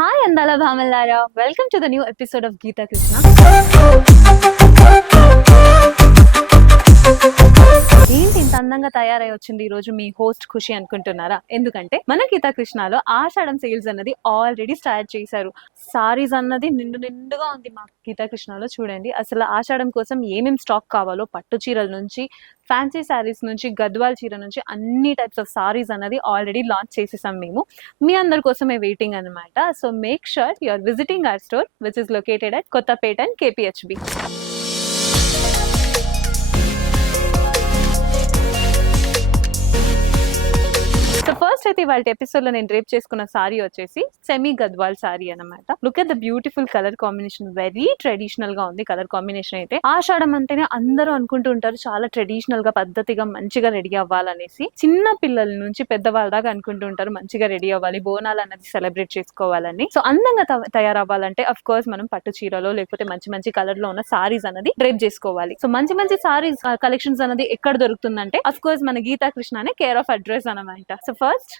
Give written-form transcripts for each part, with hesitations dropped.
Hi అందాల భామలారా, welcome to the new episode of Geetha Krishna. ఏంటి ఇంత అందంగా తయారై వచ్చింది ఈ రోజు మీ హోస్ట్ ఖుషి అనుకుంటున్నారా? ఎందుకంటే మన గీతా కృష్ణలో ఆషాఢం సేల్స్ అన్నది ఆల్రెడీ స్టార్ట్ చేశారు. సారీస్ అన్నది నిండుగా ఉంది మా గీతా కృష్ణలో. చూడండి అసలు ఆషాఢం కోసం ఏమేమి స్టాక్ కావాలో, పట్టు చీరల నుంచి ఫ్యాన్సీ శారీస్ నుంచి గద్వాల్ చీర నుంచి అన్ని టైప్స్ ఆఫ్ సారీస్ అన్నది ఆల్రెడీ లాంచ్ చేసేసాం మేము. మీ అందరి కోసమే వెయిటింగ్ అనమాట. So make sure you are visiting our store which is located at Kothapet and KPHB. So first అయితే ఇవాళ ఎపిసోడ్ లో నేను డ్రేప్ చేసుకున్న సారీ వచ్చేసి సెమీ గద్వాల్ సారీ అనమాట. Look at the beautiful colour combination, very traditional గా ఉంది కలర్ కాంబినేషన్ అయితే. ఆషాఢం అంటేనే అందరూ అనుకుంటూ ఉంటారు చాలా ట్రెడిషనల్ గా పద్ధతిగా మంచిగా రెడీ అవ్వాలనేసి. చిన్న పిల్లల నుంచి పెద్దవాళ్ళ దాకా అనుకుంటూ ఉంటారు మంచిగా రెడీ అవ్వాలి, బోనాలు అన్నది సెలబ్రేట్ చేసుకోవాలని. సో అందంగా తయారవ్వాలంటే అఫ్ కోర్స్ మనం పట్టు చీరలో లేకపోతే మంచి మంచి కలర్ లో ఉన్న సారీస్ అనేది డ్రేప్ చేసుకోవాలి. సో మంచి మంచి సారీస్ కలెక్షన్స్ అనేది ఎక్కడ దొరుకుతుందంటే అఫ్ కోర్స్ మన గీతా కృష్ణ అనే కేర్ ఆఫ్ అడ్రస్ అనమాట.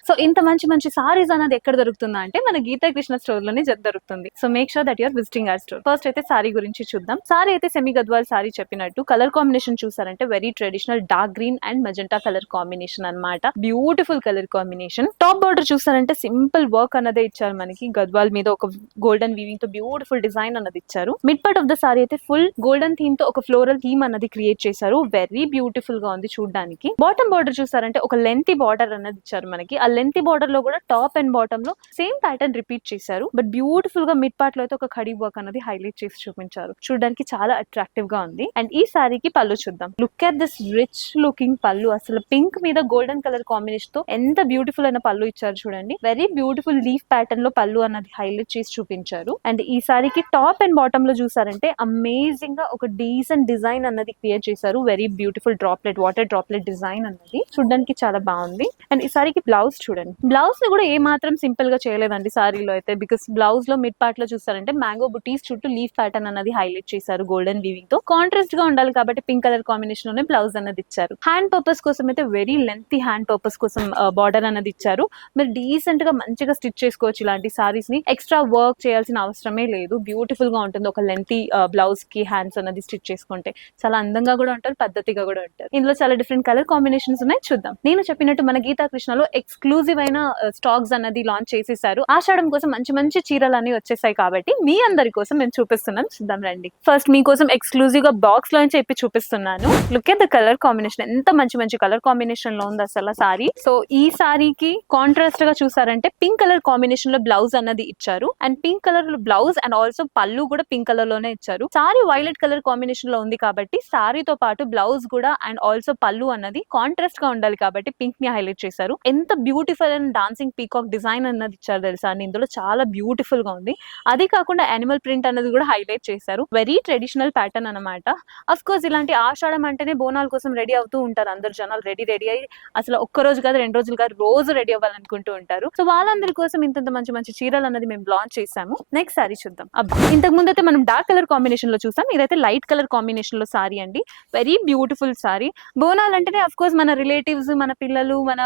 సో ఇంత మంచి మంచి సారీస్ అనేది ఎక్కడ దొరుకుతుందా అంటే మన గీతా కృష్ణ స్టోర్ లోనే దొరుకుతుంది. So make sure that you're visiting our store. First అయితే సారీ గురించి చూద్దాం. సారీ అయితే సెమీ గద్వాల్ సారీ చెప్పినట్టు కలర్ కాంబినేషన్ చూసారంటే very traditional dark green and magenta colour combination అన్నమాట. Beautiful colour combination. Top border చూసారంటే సింపుల్ వర్క్ అన్నదే ఇచ్చారు మనకి. గద్వాల్ మీద ఒక గోల్డెన్ వీవింగ్ తో బ్యూటిఫుల్ డిజైన్ అన్నది ఇచ్చారు. Mid part of the sari అయితే ఫుల్ గోల్డెన్ థీమ్ తో ఒక ఫ్లోరల్ థీమ్ అన్నది క్రియేట్ చేశారు. వెరీ బ్యూటిఫుల్ గా ఉంది చూడడానికి. బాటమ్ బార్డర్ చూసారంటే ఒక లెంతీ బార్డర్ అన్నది ఇచ్చారు మనకి. ఆ లెంతీ బార్డర్ లో కూడా టాప్ అండ్ బాటమ్ లో సేమ్ ప్యాటర్న్ రిపీట్ చేశారు. బట్ బ్యూటిఫుల్ గా మిడ్ పార్ట్ లో అయితే ఒక ఖడీ వర్క్ అనేది హైలైట్ చేసి చూపించారు. చూడడానికి చాలా అట్రాక్టివ్ గా ఉంది. అండ్ ఈ సారీకి పళ్ళు చూద్దాం. Look at this rich looking పళ్ళు. అసలు పింక్ మీద గోల్డెన్ కలర్ కాంబినేషన్ తో ఎంత బ్యూటిఫుల్ అయిన పళ్ళు ఇచ్చారు చూడండి. వెరీ బ్యూటిఫుల్ లీఫ్ ప్యాటర్న్ లో పళ్ళు అన్నది హైలైట్ చేసి చూపించారు. అండ్ ఈ సారీకి టాప్ అండ్ బాటమ్ లో చూసారంటే అమేజింగ్ గా ఒక డీసెంట్ డిజైన్ అన్నది క్రియేట్ చేశారు. Very beautiful droplet, water droplet design అన్నది చూడడానికి చాలా బాగుంది. అండ్ ఈ సారీకి బ్లౌజ్ చూడండి. బ్లౌజ్ ని కూడా ఏ మాత్రం సింపుల్ గా చేయలేదండి సారీలో అయితే. బికాస్ బ్లౌజ్ లో మిడ్ పార్ట్ లో చూస్తారంటే మ్యాంగో బుటీస్ చుట్టూ లీఫ్ ప్యాటర్న్ అన్నది హైలైట్ చేశారు గోల్డెన్ వీవింగ్ తో. కాంట్రాస్ట్ గా ఉండాలి కాబట్టి పింక్ కలర్ కాంబినేషన్ లోనే బ్లౌజ్ అన్నది ఇచ్చారు. హ్యాండ్ పర్పస్ కోసం అయితే వెరీ లెంతీ హ్యాండ్ పర్పస్ కోసం బార్డర్ అన్నది ఇచ్చారు. మీరు డీసెంట్ గా మంచిగా స్టిచ్ చేసుకోవచ్చు ఇలాంటి సారీస్ ని. ఎక్స్ట్రా వర్క్ చేయాల్సిన అవసరమే లేదు. బ్యూటిఫుల్ గా ఉంటుంది ఒక లెంతీ బ్లౌజ్ కి హ్యాండ్స్ అన్నది స్టిచ్ చేసుకుంటే. చాలా అందంగా కూడా ఉంటారు, పద్ధతిగా కూడా ఉంటారు. ఇందులో చాలా డిఫరెంట్ కలర్ కాంబినేషన్స్ ఉన్నాయి, చూద్దాం. నేను చెప్పినట్టు మన గీతా కృష్ణలో ఎక్స్క్లూజివ్ అయిన స్టాక్స్ అన్నది లాంచ్ చేసేసారు. ఆషాఢం కోసం మంచి మంచి చీరలు అన్ని వచ్చేసాయి కాబట్టి మీ అందరి కోసం మేము చూపిస్తున్నాం, చూద్దాం రండి. ఫస్ట్ మీకోసం ఎక్స్క్లూజివ్ గా బాక్స్ లో చెప్పి చూపిస్తున్నాను. Look at the colour combination. ఎంత మంచి మంచి కలర్ కాంబినేషన్ లో ఉంది అసలు సారీ. సో ఈ సారీకి కాంట్రాస్ట్ గా చూసారంటే పింక్ కలర్ కాంబినేషన్ లో బ్లౌజ్ అన్నది ఇచ్చారు. And pink colour blouse and also పళ్ళు కూడా పింక్ కలర్ లోనే ఇచ్చారు. సారీ వైలెట్ కలర్ కాంబినేషన్ లో ఉంది కాబట్టి సారీతో పాటు బ్లౌజ్ కూడా అండ్ ఆల్సో పళ్ళు అన్నది కాంట్రాస్ట్ గా ఉండాలి కాబట్టి పింక్ ని హైలైట్ చేశారు. ఎంత beautiful and dancing peacock design అన్నది ఇచ్చారు తెలుసా అండి. ఇందులో చాలా బ్యూటిఫుల్ గా ఉంది. అది కాకుండా యానిమల్ ప్రింట్ అన్నది కూడా హైలైట్ చేశారు. వెరీ ట్రెడిషనల్ ప్యాటర్న్ అనమాట. అఫ్ కోర్స్ ఇలాంటి ఆషాఢం అంటేనే బోనాల కోసం రెడీ అవుతూ ఉంటారు అందరు జనాలు. రెడీ అయ్యి అసలు ఒక్క రోజు కాదు, 2 రోజులు కాదు, రోజు రెడీ అవ్వాలనుకుంటూ ఉంటారు. సో వాళ్ళందరి కోసం ఇంత మంచి మంచి చీరలు అన్నది మేము లాంచ్ చేసాము. నెక్స్ట్ సారీ చూద్దాం. అబ్బా, ఇంతకు ముందు అయితే మనం డార్క్ కలర్ కాంబినేషన్ లో చూసాం. ఇదైతే లైట్ కలర్ కాంబినేషన్ లో సారీ అండి. Very beautiful sari. బోనాలు అంటేనే అఫ్ కోర్స్ మన రిలేటివ్స్, మన పిల్లలు, మన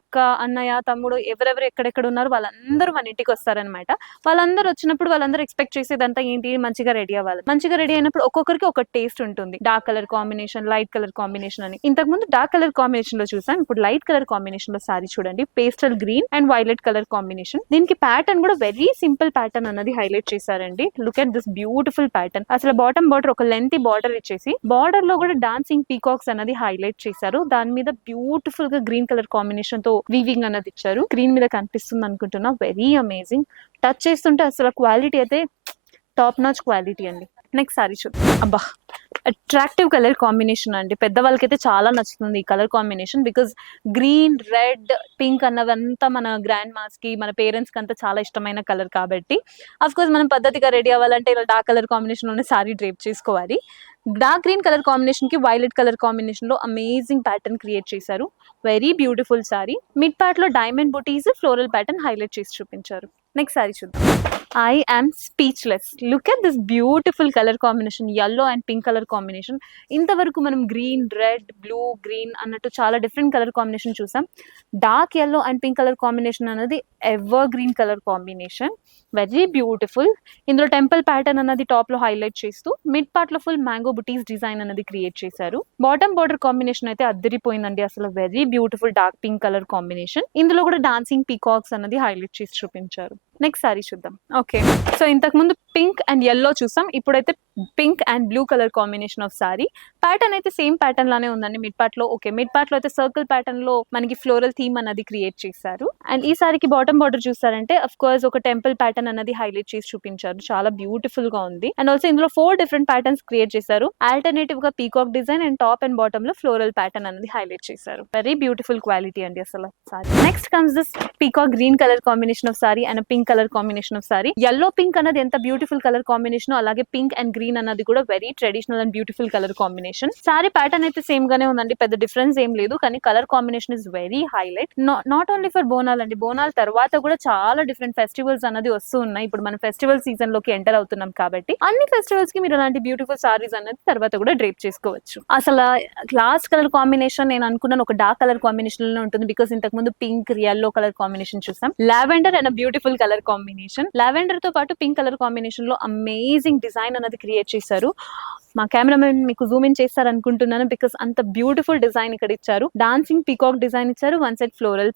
అక్క, అన్నయ్య, తమ్ముడు ఎవరెవరు ఎక్కడెక్కడ ఉన్నారు వాళ్ళందరూ మన ఇంటికి వస్తారనమాట. వాళ్ళందరూ వచ్చినప్పుడు వాళ్ళందరూ ఎక్స్పెక్ట్ చేసేదంతా ఏంటి, మంచిగా రెడీ అవ్వాలి. మంచిగా రెడీ అయినప్పుడు ఒక్కొక్కరికి ఒక టేస్ట్ ఉంటుంది. Dark colour combination, light colour combination అని. ఇంతకు ముందు డార్క్ కలర్ కాంబినేషన్ లో చూసాం, ఇప్పుడు లైట్ కలర్ కాంబినేషన్ లో సారీ చూడండి. Pastel green and violet colour combination. దీనికి ప్యాటర్న్ కూడా వెరీ సింపుల్ ప్యాటర్న్ అన్నది హైలైట్ చేశారండి. Look at this beautiful pattern. అసలు బాటమ్ బార్డర్ ఒక లెంతీ బార్డర్ ఇచ్చేసి బార్డర్ లో కూడా డాన్సింగ్ పీకాక్స్ అన్నది హైలైట్ చేశారు. దాని మీద బ్యూటిఫుల్ గా గ్రీన్ కలర్ కాంబినేషన్ తో వీవింగ్ అన్నది ఇచ్చారు. స్క్రీన్ మీద కనిపిస్తుంది అనుకుంటున్నా. Very amazing. టచ్ చేస్తుంటే అసలు క్వాలిటీ అయితే టాప్ నాచ్ క్వాలిటీ అండి. నెక్స్ట్ సారీ చూద్దాం. అబ్బా, అట్రాక్టివ్ కలర్ కాంబినేషన్ అండి. పెద్దవాళ్ళకైతే చాలా నచ్చుతుంది ఈ colour combination. Because green, red, pink అన్నదంతా మన గ్రాండ్ మాస్ కి, మన పేరెంట్స్ కి అంతా చాలా ఇష్టమైన కలర్ కాబట్టి అఫ్ కోర్స్ మనం పద్ధతిగా రెడీ అవ్వాలంటే ఇలా డార్క్ కలర్ కాంబినేషన్ లోనే సారీ డ్రేప్ చేసుకోవాలి. డార్క్ గ్రీన్ కలర్ కాంబినేషన్ కి వైలెట్ కలర్ కాంబినేషన్ లో అమేజింగ్ ప్యాటర్న్ క్రియేట్ చేశారు. Very beautiful sorry. Mid part లో డైమండ్ బుటీస్, ఫ్లోరల్ ప్యాటర్న్ హైలైట్ చేసి చూపించారు. నెక్స్ట్ సారీ చూద్దాం. I am speechless. Look at this beautiful colour combination, yellow and pink colour combination. ఇంతవరకు మనం green, red, blue, green అన్నట్టు చాలా different colour combination చూసాం. Dark yellow and pink colour combination అనేది ever green colour combination, very beautiful. ఇందులో temple pattern అన్నది top లో highlight చేస్తూ మిడ్ పార్ట్ లో ఫుల్ మ్యాంగో బుటీస్ డిజైన్ అనేది క్రియేట్ చేశారు. బాటమ్ బార్డర్ కాంబినేషన్ అయితే అద్దరిపోయిందండి, అసలు very beautiful dark pink colour combination. ఇందులో కూడా డాన్సింగ్ పీకాక్స్ అనేది హైలైట్ చేసి చూపించారు. నెక్స్ట్ సారీ చూద్దాం. ఓకే, సో ఇంతకు ముందు పింక్ అండ్ yellow చూసాం, ఇప్పుడైతే pink and blue colour combination of sorry. Pattern అయితే సేమ్ ప్యాటర్న్ లానే ఉందండి మిడ్ పార్ట్ లో. ఓకే, మిడ్ పార్ట్ లో అయితే సర్కిల్ ప్యాటర్న్ లో మనకి ఫ్లోరల్ థీమ్ అనేది క్రియేట్ చేశారు. అండ్ ఈ సారీకి బాటమ్ బార్డర్ చూసారంటే అఫ్ కోర్స్ ఒక టెంపుల్ ప్యాటర్న్ అనేది హైలైట్ చేసి చూపించారు, చాలా బ్యూటిఫుల్ గా ఉంది. అండ్ ఆల్సో ఇందులో 4 డిఫరెంట్ ప్యాటర్న్స్ క్రియేట్ చేశారు. ఆల్టర్నేటివ్ గా peacock design and top and bottom లో ఫ్లోరల్ ప్యాటర్న్ అనేది హైలైట్ చేశారు. వెరీ బ్యూటిఫుల్ క్వాలిటీ అండి అసలు sorry. Next comes this peacock green colour combination of sorry and pink colour combination of sorry. yellow pink అనేది ఎంత beautiful colour combination, అలాగే pink and green అన్నది కూడా very traditional and beautiful colour combination. Sorry pattern అయితే same గానే ఉందండి, పెద్ద difference ఏం లేదు, కానీ colour combination is very highlight. Not only for Bonal అండి, బోనాల్ తర్వాత కూడా చాలా డిఫరెంట్ ఫెస్టివల్స్ అన్నది వస్తూ ఉన్నాయి. ఇప్పుడు మనం ఫెస్టివల్ సీజన్ లోకి ఎంటర్ అవుతున్నాం కాబట్టి అన్ని ఫెస్టివల్స్ కి మీరు అలాంటి బ్యూటిఫుల్ సారీస్ అనేది తర్వాత కూడా డ్రేప్ చేసుకోవచ్చు. అసలు లాస్ట్ కలర్ కాంబినేషన్ నేను అనుకున్నాను ఒక డార్క్ కలర్ కాంబినేషన్ లో ఉంటుంది, బికాస్ ఇంతకు ముందు పింక్ yellow కలర్ కాంబినేషన్ చూసాం. Lavender and beautiful colour combination. Lavender తో పాటు పింక్ కలర్ కాంబినేషన్ లో అమేజింగ్ డిజైన్ అనేది క్రియేట్ చేశారు. మా కెమెరామెన్ మీకు జూమ్ ఇన్ చేస్తారు అనుకుంటున్నాను, బికాస్ అంత బ్యూటిఫుల్ డిజైన్ ఇక్కడ ఇచ్చారు. డాన్సింగ్ పీకాక్ డిజైన్ ఇచ్చారు, వన్ సైడ్ ఫ్లోరల్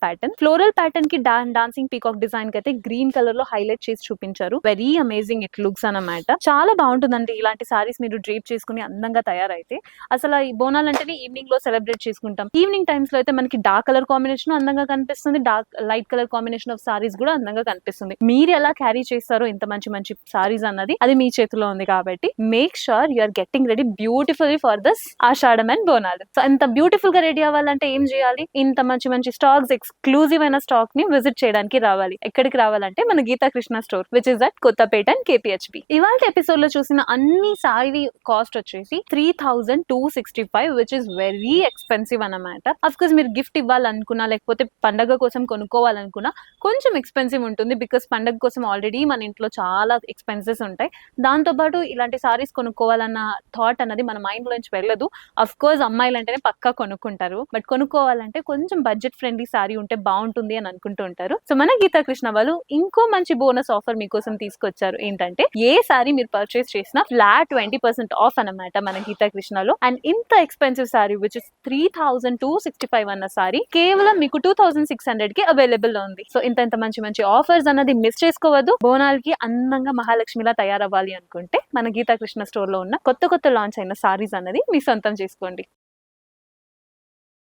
ప్యాటర్న్ కి డాన్సింగ్ పీకాక్ డిజైన్ కి అయితే గ్రీన్ కలర్ లో హైలైట్ చేసి చూపించారు. వెరీ అమేజింగ్ ఇట్ లుక్స్ అన్నమాట. చాలా బాగుంటుందండి ఇలాంటి సారీస్ మీరు డ్రేప్ చేసుకుని అందంగా తయారైతే. అసలు ఈ బోనాలు అంటేనే ఈవినింగ్ లో సెలబ్రేట్ చేసుకుంటాం. ఈవినింగ్ టైమ్స్ లో అయితే మనకి డార్క్ కలర్ కాంబినేషన్ అందంగా కనిపిస్తుంది, dark light colour combination of saris కూడా అందంగా కనిపిస్తుంది. మీరు ఎలా క్యారీ చేస్తారో ఇంత మంచి మంచి సారీస్ అన్నది అది మీ చేతిలో ఉంది కాబట్టి make sure you are getting ready beautifully for this Ashadham and Bonalu. So ఇంత బ్యూటిఫుల్ గా రెడీ అవ్వాలంటే ఏం చేయాలి? ఇంత మంచి మంచి స్టాక్స్, ఎక్స్క్లూజివ్ అయిన స్టాక్ ని విజిట్ చేయడానికి రావాలి. ఎక్కడికి రావాలంటే మన Geetha Krishna store, which is at Kothapet and KPHP. ఇవాళ ఎపిసోడ్ లో చూసిన అన్ని సారీ కాస్ట్ వచ్చేసి 3265, విచ్ ఇస్ వెరీ ఎక్స్పెన్సివ్ అన్నమాట. అఫ్ కోర్స్ మీరు గిఫ్ట్ ఇవ్వాలనుకున్నా లేకపోతే పండగ కోసం కొనుక్కోవాలనుకున్నా కొంచెం ఎక్స్పెన్సివ్ ఉంటుంది, బికాస్ పండగ కోసం ఆల్రెడీ మన ఇంట్లో చాలా ఎక్స్పెన్సెస్ ఉంటాయి. దాంతో పాటు ఇలాంటి సారీస్ కొనుక్కోవాలన్న థాట్ అన్నది మన మైండ్ లోంచి వెళ్ళదు. అఫ్ కోర్స్ అమ్మాయిలు అంటేనే పక్కా కొనుక్కుంటారు, బట్ కొనుక్కోవాలంటే కొంచెం బడ్జెట్ ఫ్రెండ్లీ సారీ ఉంటే బాగుంటుంది అని అనుకుంటూ ఉంటారు. సో మన గీతా కృష్ణ వాళ్ళు ఇంకో మంచి బోనస్ ఆఫర్ మీకోసం తీసుకొచ్చారు. ఏంటంటే ఏ సారీ మీరు పర్చేస్ చేసినా ఫ్లాట్ 20% ఆఫ్ అన్నమాట మన గీతా కృష్ణలో. అండ్ ఇంత ఎక్స్పెన్సివ్ సారీ విచ్ ఇస్ 3265 అన్న సారీ కేవలం మీకు 2600 కి అవైలబుల్ లో ఉంది. సో ఇంత మంచి మంచి ఆఫర్స్ అన్నది మిస్ చేసుకోవద్దు. బోనాలకి అందంగా మహాలక్ష్మిలా తయారవ్వాలి అనుకుంటే మన గీతా కృష్ణ స్టోర్ లో ఉన్న కొత్త లాంచ్ అయిన సారీస్ అన్నది మీ సొంతం చేసుకోండి.